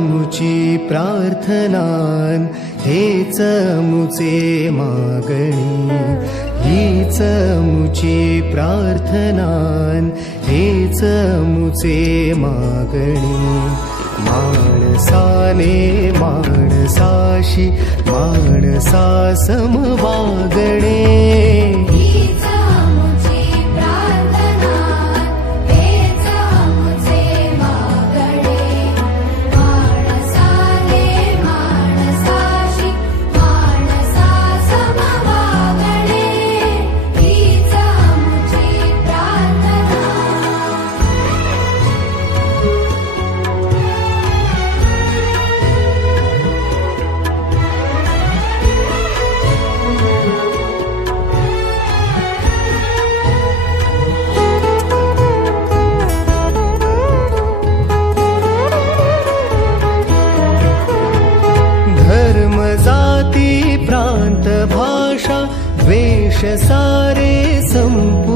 मुची प्रार्थनान हेच मुचे मागणी हीच मुची प्रार्थनान हेच मुचे मागणी माणसाने माणसाशी माणसा सम वागणे जाती प्रांत भाषा द्वेष सारे संपूर्ण